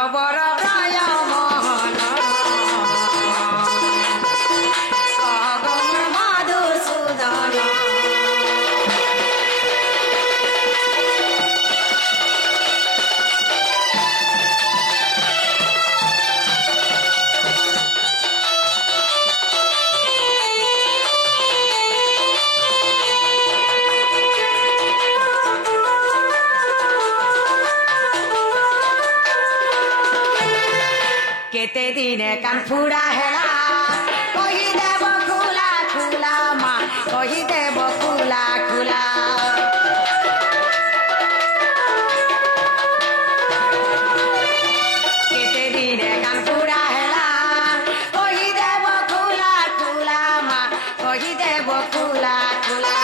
नटवर राय मोहन मधुसूदन केते दिन कानफुड़ा हेला कही देव खुला खुला माँ कही देव खुला खुला केते दिन कानफुड़ा हेला कही देव खुला खुला माँ कही देव खुला खुला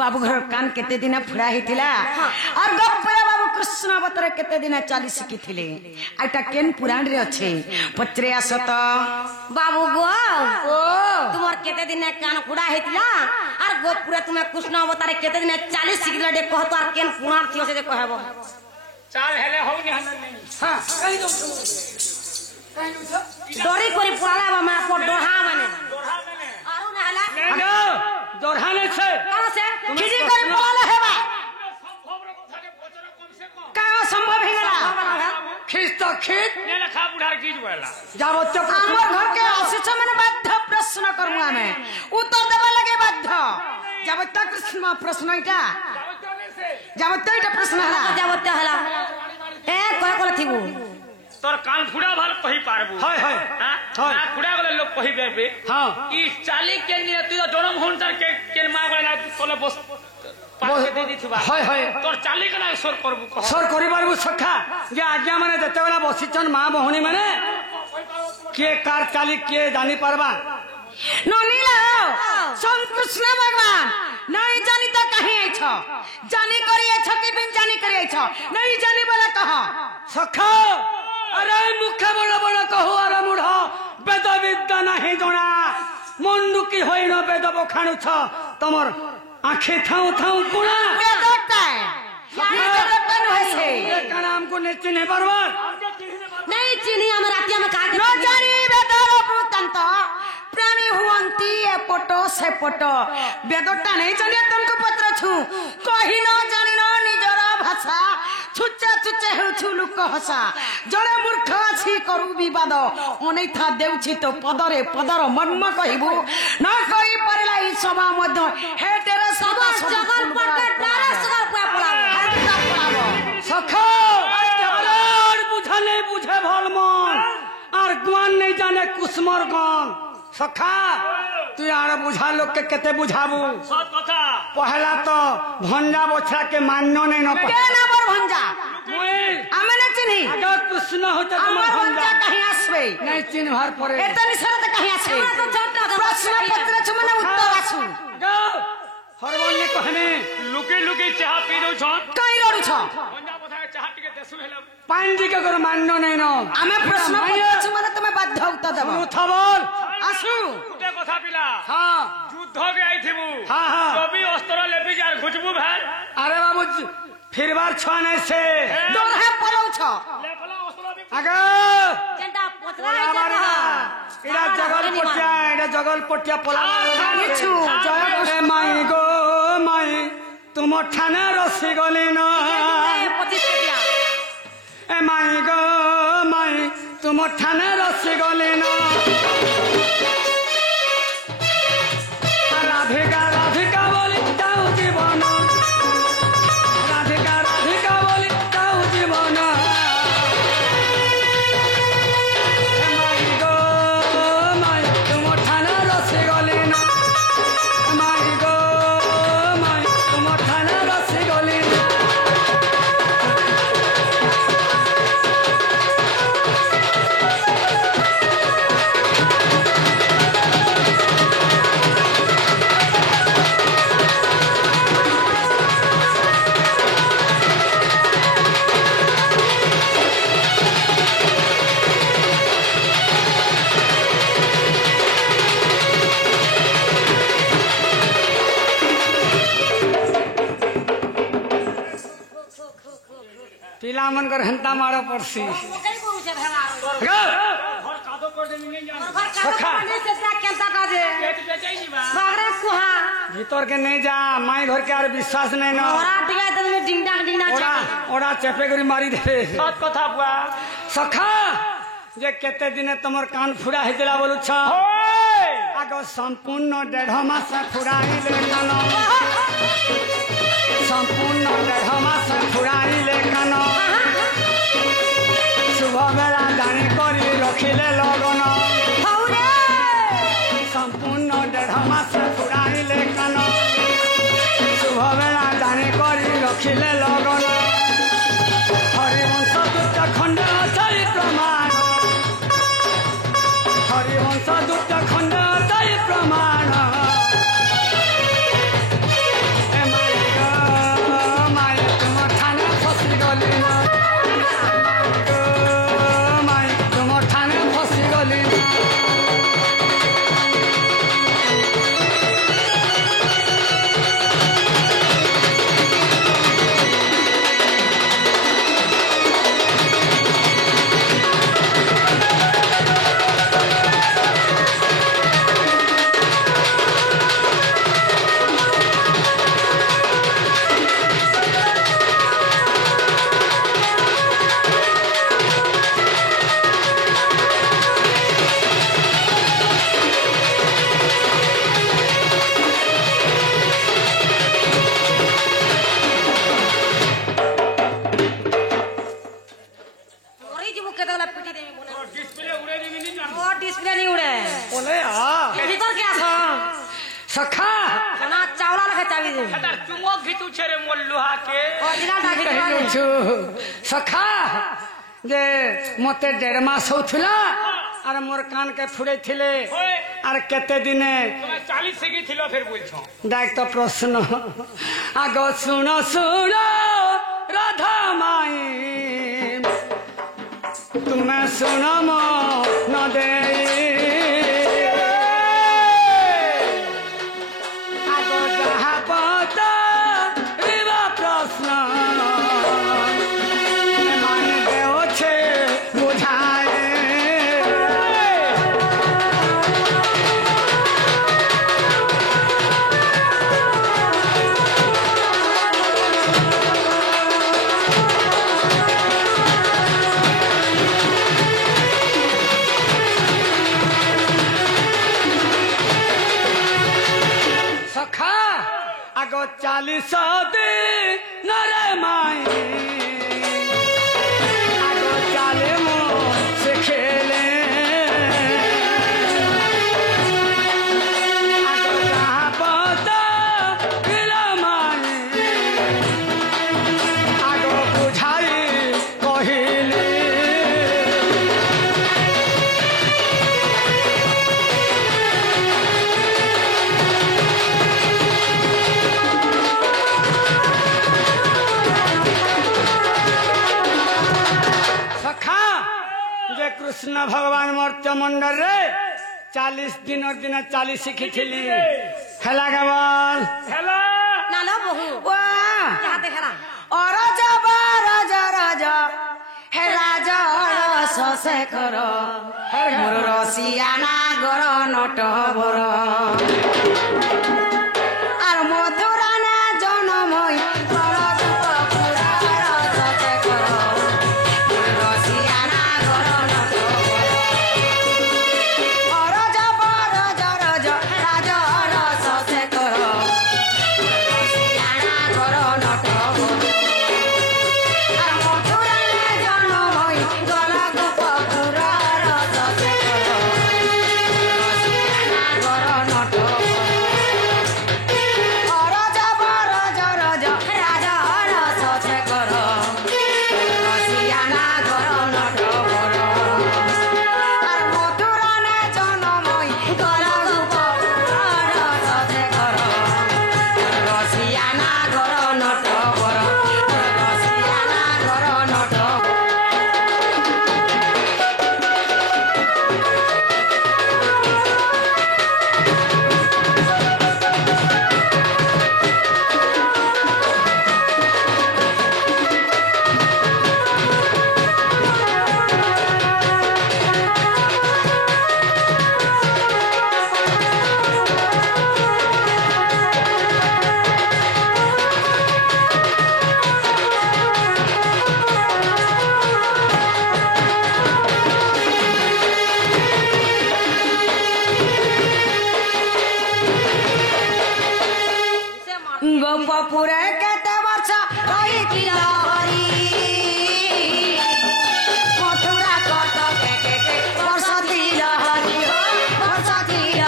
बाबू घर कान केते दिन फुड़ा हिथिला और गप्पला बाबू कृष्ण अवतार केते दिन चाली शिखी थिले आटा केन पुराण रे अछि पचरे आसत बाबू गो तुमर केते दिन कान फुड़ा हिथिला और गोपुरा तुमे कृष्ण अवतार केते दिन 40 शिखला दे कहतो और केन पुराण थियो से कहबो चाल हेले हो नि हां कहि दो डोरी कोरी पुराला बा मा को दोहा माने आरु ना हला ना दोरहाने से कहां से खिजी करी पलाले हेबा संभव रे कथा के बचन कम से कम का संभव हेगला खिज तो खिज ने लखा बुढ़ार खिज बोला जाबो तो हमर घर के असिछ माने बाध्य प्रश्न करमु आमे उत्तर देबा लगे बाध्य जाबो तक कृष्ण प्रश्न इटा जाबो तो इटा प्रश्न हला जाबो तो हला ए कोय कोला थिबु तोर कान फुड़ा भल कहि पारबू हाय हाय हां ना फुड़ा गले लोग कहि बेबे हां ई चाली के ने तू जनम होनतर के मां गला कोले बस पाके दे दिथबा हाय हाय तोर चाली के ना स्वर करबू कह सर करि पारबू सखा जे आज्ञा माने जते बेला बसिचन मां बहनी माने के कार चाली के जानि पारबा ननीला संत कृष्ण भगवान नहीं जानी तो कहीं आई छ जानी करी आई छ कि बिन जानी करी आई छ नहीं जानी बोला कह सखा अरे मुख बड़ बड़ कहू अरे मुढ़ वेद विद्या नहीं जणा मंडुकी होइन वेद बखाणु छ तमर आंखे थाउ थाउ कुणा वेदटा वेदटा नहसे का नाम को ने चिन्हे बरबर नहीं चिन्ही हम रातिया में का न जानी वेदर वृत्तांत प्राणी हुअंती ए पटो से पटो वेदटा नहीं जाने तुमको पत्र छु कहि न जानि न निजर भाषा छुच्चा छुच्चा हेउछु लुक हसा जड़े मूर्ख अछि करू विवाद अनैथा देउछि तो पदरे पदर मर्म कहिबु न कहि परला ई सभा मध्य हे तेरे सभा जगल पटे डारे सगल पड़ाबो सखो केवलर बुझले बुझे भलमन और गुआन नहीं जाने कुसमर गन सखा तू यार बुझा लोग के केते बुझाबू सब कथा पहला तो भंजा बोछा के मान्नो नहीं न के नंबर भंजा हमें न चिन्ही अगर कृष्ण होते तो भंजा कहीं आसबे नहीं चिन्ह भर पड़े एतनी शरत कहीं आसबे प्रश्न पत्र छ मने उत्तर आसु हरवन ने कहने लुकी लुकी चाह पीनो छन कहीं रोडू छ भंजा बोथा के चाह टिके देसु हेला पांडी के कर मान्नो नहीं न हमें प्रश्न पत्र छ मने तमे बाध्य उत्तर देबो उठबल आसु उठे कथा पिला हां युद्ध के आइथिबू हां हां कभी अस्त्र लेबी जार घुचबू भाई अरे बाबू फिर बार छने से दोरहा पलौ छ लेफला अस्त्र भी आगे चंदा पतला इडा जगल पटिया पला छु जय रे माई गो माई तुम ठाने रसी गली न ए माई गो माई तुम ठाने रसी गली न राधिका राधिका बोली जाऊ जीवन राधिका राधिका बोली जाऊ जीवन माई गो माई ପିଲା ମାନଙ୍କର ହେନ୍ତା ମାଡ଼ ପଡସି ମକେଇ କରୁଛେ ଭେଳା ঘর কাদো করে নিয়ে যান ସଖା ସେଟା କେନ୍ତା କାଜେ পেট বেচাই দিবা ବାଗରେ କୁହା ভিতর কে নেই যা মাই ঘর কে আর বিশ্বাস নেই না ওরা টিকা তুমি ডিংডাং ডিংডাং ওরা ওরা চেপে করে মারি দেবে সৎ কথা বুয়া সখা যে কেতে দিনে তোমার কান ফুড়া হয়েছিল বলুছ ওই আগ সম্পূর্ণ 1.5 মাস ফুড়াইলে কান সম্পূর্ণ 1.5 মাস ফুড়াইলে কান শুভ বেলা জানি করি রখিলে লগন হৌরে সম্পূর্ণ 1.5 মাস ফুড়াইলে কান শুভ বেলা জানি করি রখিলে লগন হরিবংশ দুষ্ট খণ্ড চাই প্রমাণ হরিবংশ দুষ্ট খণ্ড চাই প্রমাণ এ মায়ে তোমার থানে ফসি গলি না মায়ে তোমার থানে ফসি গলি না ওরে জীবু কেতে গলা পিটি দেমি বলে ডিসপ্লে উড়ে দিবি নি জান ও ডিসপ্লে নি উড়ে বলে ভিতর কে আছো সখা না চাওলা লেখা চাবি দে এটা চুমক ঘিচু ছেড়ে মল্লুহা কে অরিজিনাল ডাকি কହୁଛୁ সখা যে মতে 1.5 মাস হউଥିଲା আর মোর কান কে ফুড়াইছিলে ওই আর কেতে দিনে তুমি 40 শিখি ছিল ফের বলছো দেখ তো প্রশ্ন আগ শুণ শুণ রাধা মাই তুমি শুণ ন দে আগ যাহা পতা রিবা প্রশ্ন মানে দেওছে বুঝায় সখা আগ 40 দিন রে মাই আগ চালে মো সে খেলে আগ যাহা পতা গিলা মাই আগ বুঝাই কহিলি সখা যে কৃষ্ণ ভগবান মর্ত্য মন্ডল রে 40 দিনের দিনে 40 শিখিছিলি হেলা কেবল হেলা না লো বহু যাতে হেরা অরজ রজ রজ হেলা জল সে কর মোর রসিয়ানা গর নট বর আর মধুরা না জনময় ଗୋପପୁରେ କେତେ ବର୍ଷ ରହିଥିଲ ହରି ମଥୁରା କଟକ କେତେ ବର୍ଷ ଥିଲ ହରି ବର୍ଷ ଥିଲ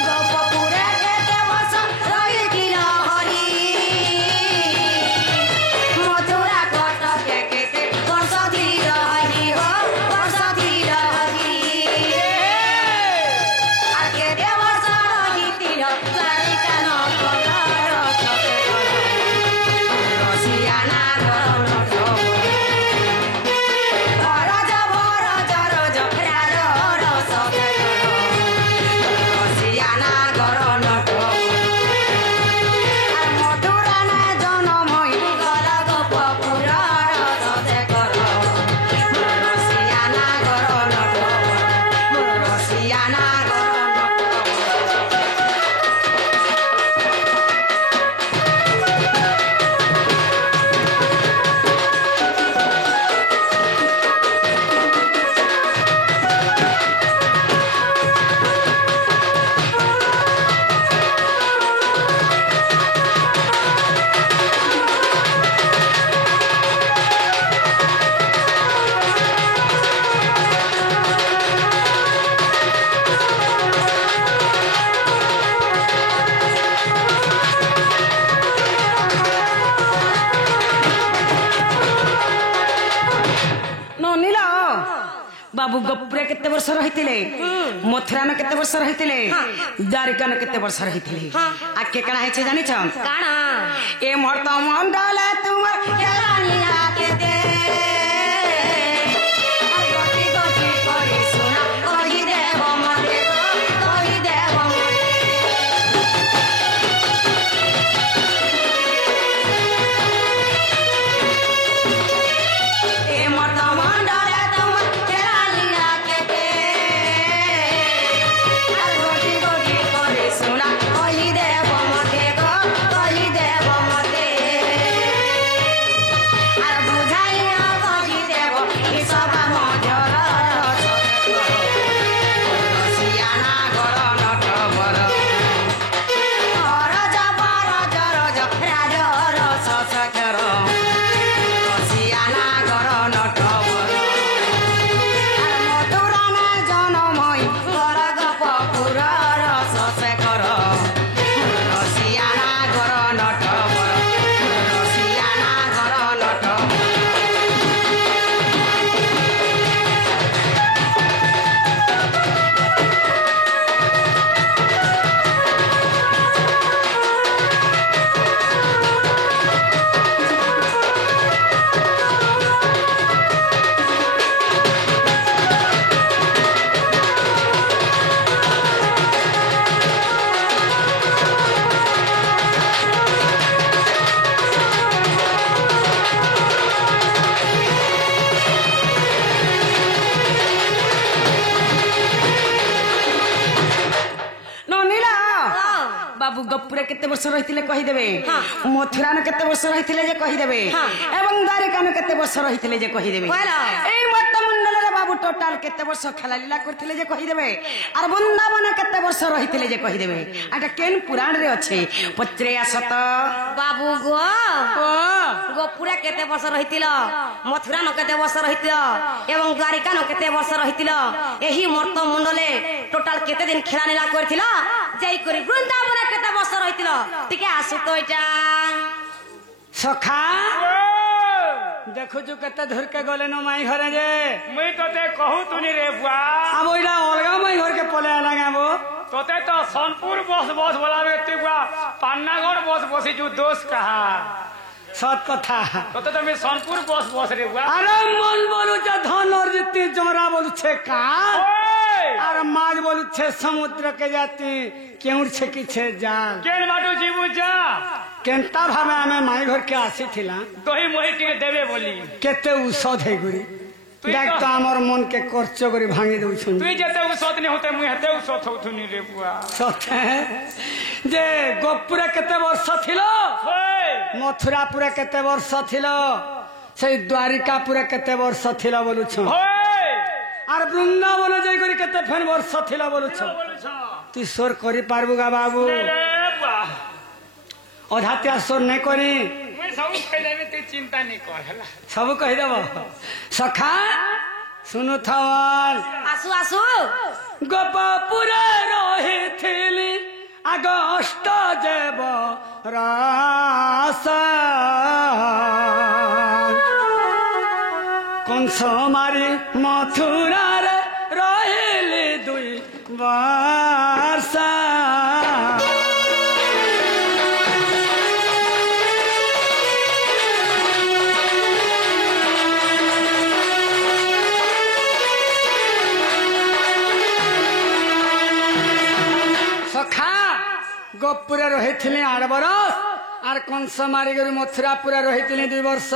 ଗୋପପୁରେ କେତେ ବର୍ଷ ରହିଥିଲ ହରି ମଥୁରା କଟକ କେତେ ବର୍ଷ ଥିଲ ହରି ବର୍ଷ ଥିଲ ହରି আর কেতে বর্ষ রহিছিল দ্বারিকা নগর সতে রসিয়ানা গর নট ভরজ ভরজ রজ রাজ রসতে রসিয়ানা গর নট আর মধুরা না জনমই গর গোপপুর রসতে কর রসিয়ানা গর নট রসিয়ানা গর ନନିଲ ବାବୁ ଗୋପୁରେ କେତେ ବର୍ଷ ରହିଥିଲେ ମଥୁରାନ କେତେ ବର୍ଷ ରହିଥିଲେ ଦ୍ୱାରିକାନ କେତେ ବର୍ଷ ରହିଥିଲେ ଆକେ କାଣା ହେଇছে ଜାଣିଛ କାଣ ଏ ମର୍ତ୍ତ ମଣ୍ଡଳ ତୁମର କେରାନିଆ କେତେ ଗଟି ଗଟି କରି ଶୁଣା କହି ଦେବ ମତେ କହି ଦେବ ଏ ମର୍ତ୍ତ ମଣ୍ଡଳ ତୁମର କେରାନିଆ କେତେ ଗଟି ଗଟି କରି ଶୁଣା କହି ଦେବ ମତେ କହି ଦେବ ମତେ আর বুঝাইয়া কহি দেব ইসবা মজর রসিয়ানা গর নট বর রজ বরজ রজ রাজ রস সখর রসিয়ানা গর নট বর আর মধুরা না জনমই গর গোপপুর রস শেখর রসিয়ানা গর নট বর রসিয়ানা গর নট ନନିଲ ବାବୁ ଗୋପୁରେ କେତେ ବର୍ଷ ରହିଥିଲେ କହିଦେବେ ମଥୁରାନ କେତେ ବର୍ଷ ରହିଥିଲେ ଯେ କହିଦେବେ ଏବଂ ଦ୍ୱାରିକାନ କେତେ ବର୍ଷ ରହିଥିଲେ ଯେ କହିଦେବେ ଏଇ ମଟ୍ଟମଣ୍ଡଳରେ ବାବୁ ଟୋଟାଲ କେତେ ବର୍ଷ ଖେଳା ଲୀଳା କରିଥିଲେ ଯେ କହିଦେବେ আর বৃন্দাবন কেতে বর্ষ রহিଥିଲେ যে কহিদেবে এটা কেন পুরাণরে আছে পত্রে আসত বাবু গো গোপুরে কেতে বর্ষ রহিছিল মথুরান কেতে বর্ষ রহিছিল এবং দ্বারিকান কেতে বর্ষ রহিছিল এহি মর্ত মণ্ডলে টোটাল কেতে দিন খেলা নীলা করিছিল যাই করি বৃন্দাবনে কেতে বর্ষ রহিছিল টিকে আসু তো এটা সখা দেখুছু কেতে ধরকে গলে নো মাই ঘরে যে মুই তোতে কহু তুনি রে বুয়া আব ওইটা অলগা মাই ঘরকে পলে লাগাবো তোতে তো সোনপুর বস বস বলাবে তুই বুয়া পান্নাগড় বস বসিছু দোষ কাহা সৎ কথা তোতে তো আমি সোনপুর বস বস রে বুয়া আরে মন বলুছে ধন অর্জিতি জমরা বলুছে কা আর মাছ বলুছে সমুদ্রকে যাতি কেউছে কিছে জাল কেন বাটু জীবু যা কেনতা ভাবে আমি মাই ঘরকে আসিছিলা দহি মহি টিকে দেবে বলি কেতে ঔষধ হেগুড়ি দেখ তো আমার মনকে কর্চ করে ভাঙি দউছুন তুই যেতে ঔষধ নি হতে মুই হেতে ঔষধ হউথুনি রে বুয়া সতে যে গোপুরে কেতে বর্ষ ছিল মথুরাপুরে কেতে বর্ষ ছিল সেই দ্বারিকাপুরে কেতে বর্ষ ছিল বলুছ আর বৃন্দাবন যাই করি কেতে ফেন বর্ষ থিলা বলুছ তুই সোর করি পারবু গা বাবু অধা তিয়া সোর নাই করি চিন্তা নেই কর হেলা ସବୁ କହିଦେବ ସଖା ଶୁଣୁଥଲ আসু আসু ଗୋପପୁରେ ରହିଥିଲି ଆଗ ଅଷ୍ଟ ଦେବ ରାସ କଂସ ମାରି ମଥୁରାରେ ରହିଲି 2 ବର୍ଷ गोपुरे रही 8 बरस आर कंस मारिक मथुरापुरा रही 2 वर्ष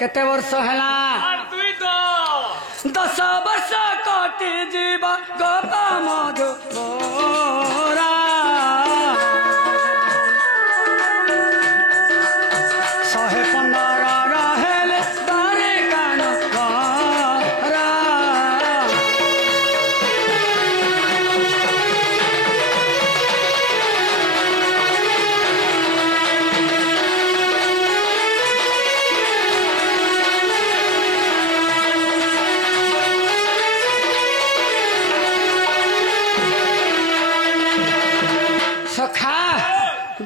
केते वर्ष है 10 वर्ष कटि जीव गोप मधुरा 115 रहेले द्वारिकान रा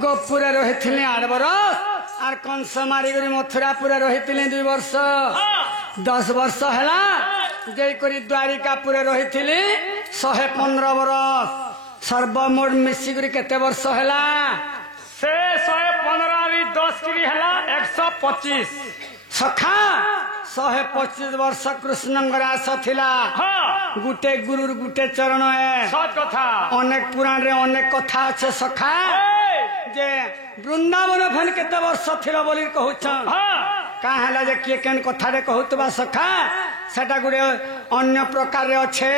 गोपुरे रही 8 बरस आर कंस मारिक मथुरापुरा रही 2 वर्ष 10 वर्ष है जैकरी द्वारिकापुरे रही 115 बरस सर्वमोट मिसिक केते वर्ष है से 115 10 की है 125 सखा 125 वर्ष कृष्णंकर आस थिला गुटे गुरु गुटे चरण है सत कथा अनेक पुराण रे अनेक कथा अच्छे सखा जे वृंदावन फन केते वर्ष थिला बोली कहउछन का हला जे के केन कथा रे कहउतबा सखा सेटा गुडे अन्य प्रकार रे अच्छे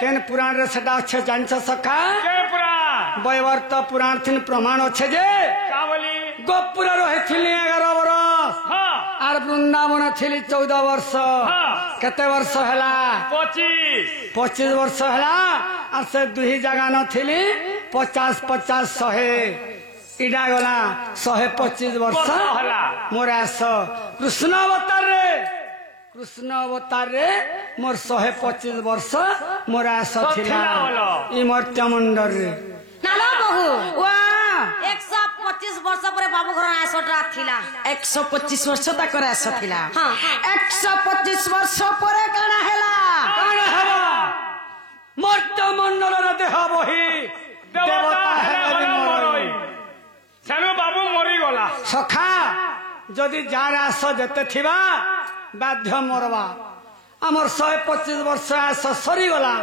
केन पुराण रे सेटा अच्छे जानछ सखा के पुराण वैवर्त पुराण थिन प्रमाण अच्छे जे का बोली गोपुर रही 11 वर्ष आर वृंदावन थिली 14 वर्ष केते वर्ष हैला 25 वर्ष हैला आर से दुही जगह न थिली 50 100 इडा गला 125 वर्ष मोर आस कृष्ण अवतार रे मोर 125 वर्ष मोर आस थिला ई मर्त्य मंडल रे नालो बहु वाह 125 वर्ष पर बाबू घर आसटा थिला 125 वर्ष तक आस थिला हां 125 वर्ष पर काना हेला मर्त्य मंडल रे देह बही देवता हेले मरई सानो बाबू मरी गला सखा जदि जार आस जेते थिबा बाध्य मरवा हमर 125 वर्ष आस सरी गला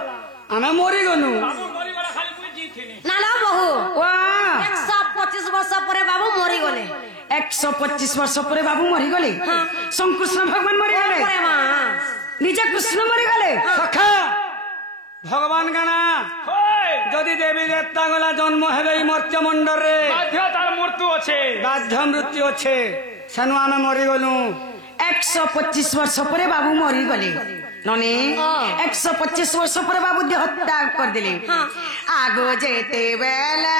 आमे मरी गनु बाबू मरी गला खाली कोई जी थिनी नालो बहु वाह 125 वर्ष पर बाबू मरी गले 125 वर्ष पर बाबू मरी गले शंकृष्ण भगवान मरी गले परे मां निजे कृष्ण मरी गले सखा भगवान गाना जदि देवी देवता गला जन्म हेबे मर्त्य मंडल रे बाध्य तार मृत्यु अच्छे बाध्य मृत्यु अच्छे सेनु आमे मरी गलु 125 वर्ष पर बाबू मरी गले नने 125 वर्ष पर बाबू देह त्याग कर दिले आगो जेते बेले